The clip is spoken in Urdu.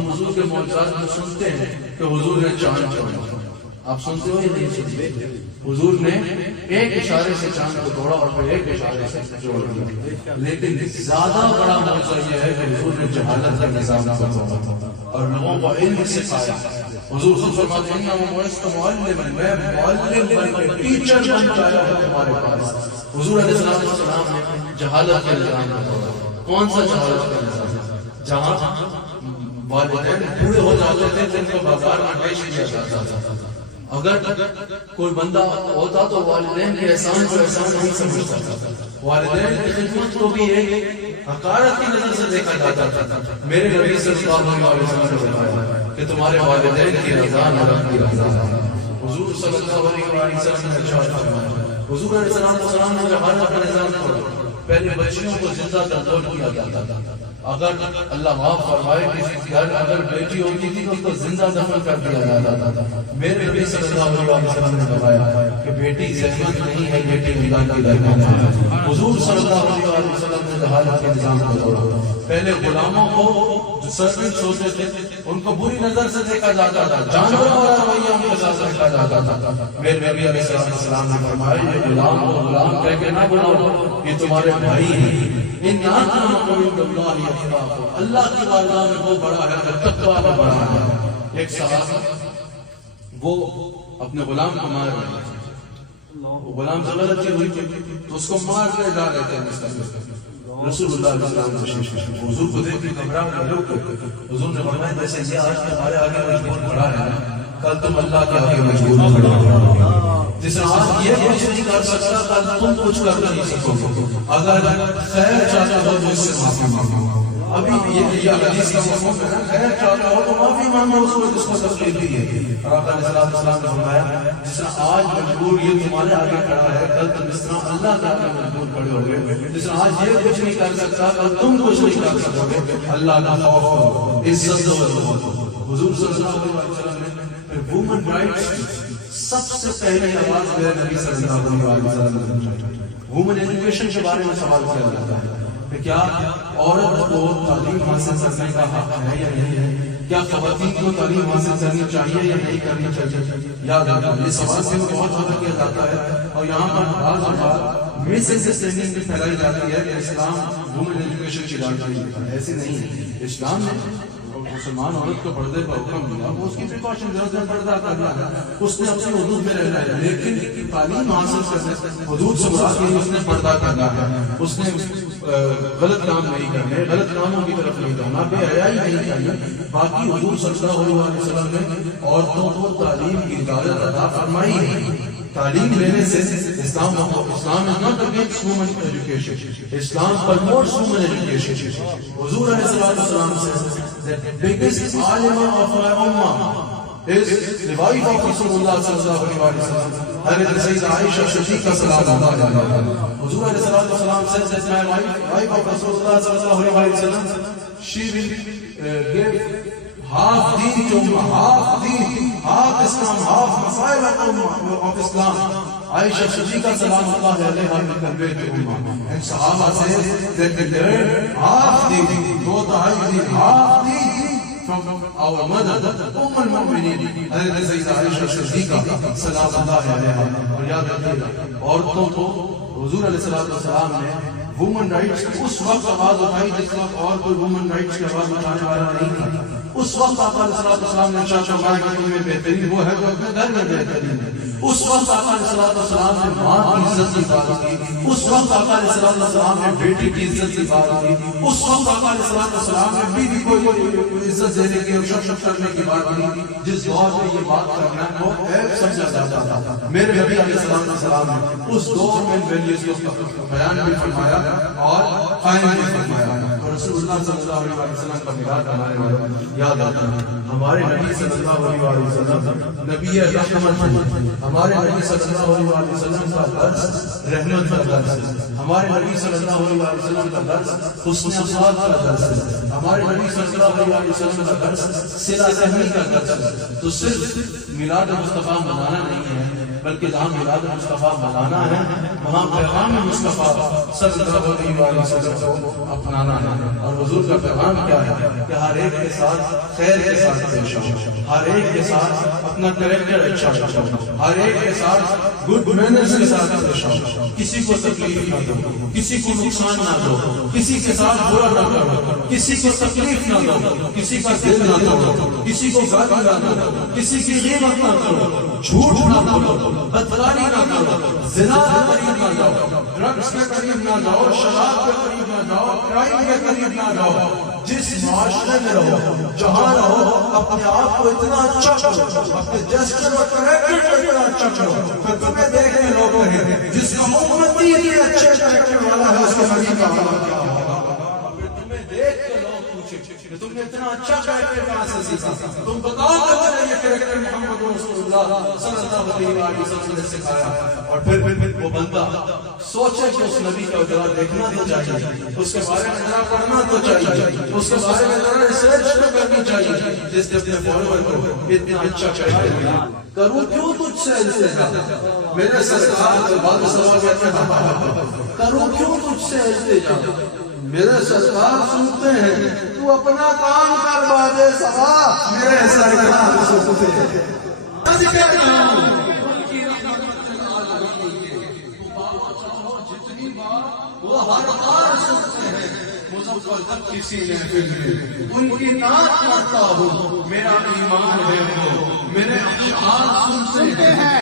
ہم حضور کے معجزات میں سنتے ہیں کہ حضور نے چاند توڑا. آپ سنتے ہو یا نہیں سنتے؟ حضور نے ایک اشارے سے چاند کو توڑا اور پھر ایک اشارے سے جوڑ دیا. لیکن زیادہ بڑا معجزہ یہ ہے کہ حضور نے جہالت کا نظام توڑا اور لوگوں کو علم سکھایا. حضور خود فرماتے ہیں میں معلم بن کے ٹیچر بن کے آیا ہوں تمہارے پاس. حضور علیہ السلام نے جہالت کا نظام توڑا. کون سا جہالت کا نظام؟ جہاں والدین بوڑھے ہو جاتے تھے تو ان کو بازار میں پیش کیا جاتا تھا. اگر کوئی بندہ ہوتا تو والدین کے احسان کو احسان نہیں سمجھتا تھا. والدین کی خدمت کو بھی ایک حقارت کی نظر سے دیکھا جاتا تھا. میرے نبی صلی اللہ علیہ وسلم نے بتایا کہ تمہارے والدین کی رضا رب کی رضا ہے. حضور صلی اللہ علیہ وسلم نے ارشاد فرمایا حضور علیہ السلام نے جہالت کا نظام توڑا. پہلے بچیوں کو زندہ تردول کیا جاتا تھا. اگر اللہ معاف فرمائے کسی گھر اگر بیٹی ہوتی تھی تو اس کو زندہ دفن کر دیا جاتا تھا. میرے نبی صلی اللہ علیہ وسلم نے فرمایا کہ بیٹی زحمت نہیں ہے, بیٹی اللہ کی رحمت ہے. حضور صلی اللہ علیہ وسلم نے جہالت کے نظام کو توڑا. پہلے غلاموں کو جو سروینٹس ہوتے تھے ان کو بری نظر سے دیکھا جاتا تھا, جانوروں والا رویہ ان کے ساتھ دیکھا جاتا تھا. میرے نبی علیہ السلام نے فرمایا یہ غلام کو غلام کہہ کے نہ بلاؤ, یہ تمہارے بھائی ہیں. اللہ کی بارگاہ میں وہ بڑا ہے, تقویٰ میں بڑا ہے. ایک صحابی وہ اپنے غلام کو مار رہے تھے, غلام سے غلطی ہوئی تو اس کو مار کے جا رہے تھے. رسول اللہ علیہ وسلم حضور کو دیکھ کے گھبرا گئے. حضور نے فرمایا جیسے یہ آج تمہارے آگے مجبور کھڑا ہے کل تم اللہ کے آگے مجبور کھڑے ہو. جس آج یہ کچھ نہیں کر سکتا کل تم کچھ کر نہیں سکو گے. اگر خیر چاہتے ہو تو اس سے معافی مانگو. ابھی یہ حدیث کا مفہوم ہے, خیر چاہتے ہو تو معافی مانگو اس کو جس کو تکلیف دی ہے. اور آقا علیہ السلام نے فرمایا جس طرح آج مجبور یہ تمہارے آگے کھڑا ہے کل تم اس طرح اللہ کے آگے مجبور کھڑے ہو گے. جس طرح آج یہ کچھ نہیں کر سکتا کل تم کچھ نہیں کر سکو گے. اللہ کا خوف کرو, عزت دو. حضور صلی اللہ علیہ وسلم نے وومن رائٹس سب سے پہلی آواز میرے نبی صلی اللہ علیہ وسلم نے وومن ایجوکیشن کے بارے میں سوال کیا جاتا ہے کہ کیا عورت کو تعلیم حاصل کرنے کا حق ہے یا نہیں ہے, کیا خواتین کو تعلیم حاصل کرنی چاہیے یا نہیں کرنی چاہیے. یاد رکھیں یہ سوال سے بہت زیادہ کیا جاتا ہے اور یہاں پر بعض اوقات مس انڈرسٹینڈنگ بھی پھیلائی جاتی ہے کہ اسلام وومن ایجوکیشن کی گارنٹی دیتا ہے. ایسی نہیں ہے. اسلام نے مسلمان عورت کو پردے کا حکم دیا, وہ اس کی پریکاشن ضرورت پردہ کرنا ہے, اس نے اپنی حدود میں رہنا ہے. لیکن تعلیم حاصل کرنے حدود سے مراد یہ اس نے پردہ کرنا ہے, اس نے غلط کام نہیں کرنے, غلط کاموں کی طرف نہیں جانا, بے حیائی نہیں چاہیے. باقی حضور صلی اللہ علیہ وسلم نے عورتوں کو تعلیم کی اجازت عطا فرمائی ہے. تعلیم لینے سے اسلام is not against women education. Islam promotes women education. حضور علیہ السلام سے the biggest alima of our ummah is the wife of Rasulullah sallallahu alaihi wasallam, Hazrat Sayyidah Aisha Siddiqa sallallahu alaihi wasallam. Huzur alayhi salam said that my wife of Rasulullah sallallahu alaihi wasallam, she will give half deen to ummah, half deen, half Islam, half masail of Islam. Aisha Siddiqa sallallahu alaihi wasallam conveyed to ummah, and Sahaba said that they learned half deen, half deen from our mother, al-Mu'mineen, Hazrat Sayyidah Aisha Siddiqa sallallahu alaihi wasallam. اور یاد رکھیے عورتوں کو حضور علیہ السلام نے وومن رائٹس کی اس وقت آواز اٹھائی جس وقت اور کوئی وومن رائٹس کی آواز اٹھانے والا نہیں تھا. اس وقت آقا علیہ السلام نے ارشاد فرمایا کہ تم میں بہترین وہ ہے جو اپنے گھر میں بہترین ہے. اس وقت آقا علیہ السلام نے ماں کی عزت کی بات کی, اس وقت آقا علیہ السلام نے بیٹی کی عزت کی بات کی, اس وقت آقا علیہ السلام نے بیوی کو عزت دینے کی اور شفقت کرنے کی بات کی. جس دور میں یہ بات کرنا کو عیب سمجھا جاتا تھا, میرے نبی علیہ السلام نے اس دور میں ویلیوز کو بیان بھی فرمایا اور قائم بھی فرمایا. رسول اللہ صلی اللہ علیہ وسلم کا میلاد ہمارے والے یاد آتا ہے. ہمارے نبی صلی اللہ علیہ وسلم نبی رحمت ہیں. ہمارے نبی صلی اللہ علیہ وسلم کا درس رحمت کا درس ہے. ہمارے نبی صلی اللہ علیہ وسلم کا درس حسن اخلاق کا درس ہے. ہمارے نبی صلی اللہ علیہ وسلم کا درس صلہ رحمی کا درس ہے. تو صرف میلاد مصطفیٰ منانا نہیں ہے, بلکہ جہاں میلاد مصطفیٰ منانا ہے وہاں پیغام مصطفیٰ صلی اللہ علیہ وسلم کو اپنانا ہے. اور حضور کا پیغام کیا ہے کہ ہر ایک کے ساتھ خیر کے ساتھ پیش آؤ, ہر ایک کے ساتھ اپنا کریکٹر اچھا رکھو, ہر ایک کے ساتھ گڈ مینرز کے ساتھ پیش آؤ, کسی کو تکلیف نہ دو, کسی کو نقصان نہ دو, کسی کے ساتھ برا نہ کرو, کسی کو تکلیف نہ دو, کسی کا دل نہ توڑو, کسی کو گالی نہ دو, کسی کی غیبت نہ کرو, جھوٹ نہ بولو, بدکاری نہ کرو, زنا کے قریب نہ جاؤ, ڈرگس کے قریب نہ جاؤ, شراب کے قریب نہ جاؤ, کرائم کے قریب نہ جاؤ. جس معاشرے میں رہو, جہاں رہو, اپنے آپ کو اتنا اچھا کرو, اپنے جسٹر اور کریکٹر کو اتنا اچھا کرو کہ تمہیں دیکھنے لوگ کہیں جس کا امتی اتنے اچھے کریکٹر والا ہے اس کے نبی کا عمل کیا ہوگا. تمہیں دیکھ کے لوگ پوچھیں کہ تم نے اتنا اچھا کریکٹر کہاں سے سیکھا, تم بتاؤ کہ مجھے یہ کریکٹر محمد رسول اللہ صلی اللہ علیہ وسلم نے سکھایا. اور پھر وہ بندہ سوچے کہ اس نبی کا ذرا دیکھنا تو چاہیے, اس کے بارے میں ذرا پڑھنا تو چاہیے, اس کے بارے میں ذرا ریسرچ تو کرنی چاہیے. جس نے اپنے فالوور کو اتنا اچھا کریکٹر کروں کیوں تجھ سے التجا, میرے سرکار کے بعد سوال کرتے ہیں کروں کیوں تجھ سے التجا, میرے سرکار سنتے ہیں تو اپنا کام کر بادے سبا, میرے سرکار سنتے ہیں. وہ ہر بار سنتے ہیں مظفر تک کسی محفل میں ان کی نعت کرتا ہوں, میرا ایمان ہے وہ میرے اشعار سنتے ہیں.